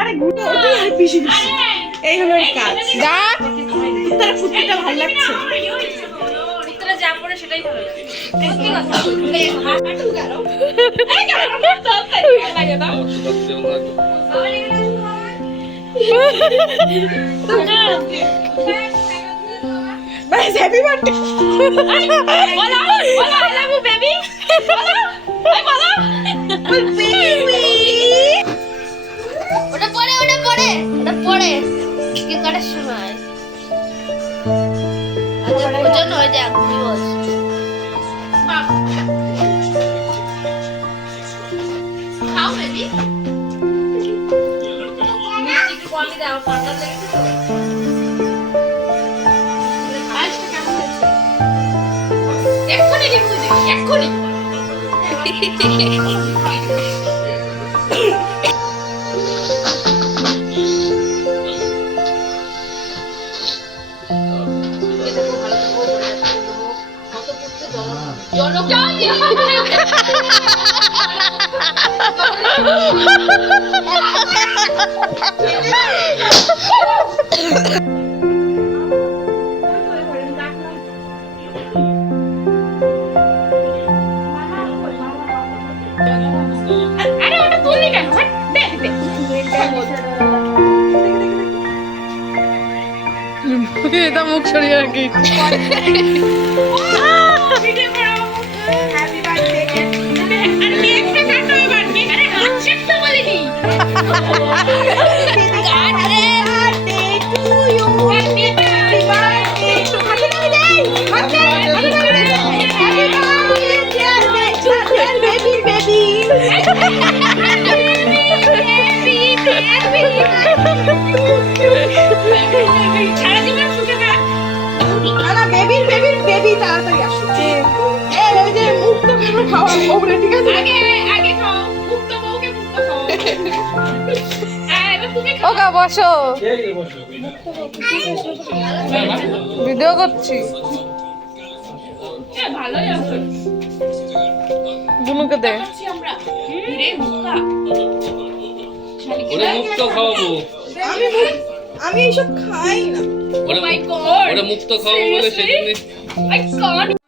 আরে ঘুরে পিসি পিসি এই হলো কাজ দা তার ফুটটা ভালো লাগছে উত্তরা যা পড়ে সেটাই ভালো লাগে কি কথা হাঁটু গেল এই গেল তো তাই লাগে না বাস হ্যাপি বার্থডে বলো বলো আই লাভ ইউ বেবি বলো এই বলো বেবি ওটা পড়ে কি কাটার সময় আচ্ছা ভোজন হয়ে যায় ঘুরি বস খাও বেবি মিষ্টি একটু কমই দাও ঠান্ডা লেগেছে তো আজকে কেমন হয়েছে এক্ষুনি রিভিউ দিবি এক্ষুনি এটা মুখ সরিয়ে রাখি বেবি তাড়াতাড়ি আসো এই যে মুক্ত করে খাওয়া বউরে ঠিক আছে আগে খাও মুক্ত বউকে মুক্ত খাও এবার তুমি ওকা বসো ভিডিও করছি ভালোই আছে বুনুকে দে আমরা রে মুক্তা ওরে মুক্ত খাওয়াবো আমি এইসব খাই না ওরে মাই গড মুক্ত খাওয়াবো বলে সেদিন মাই গড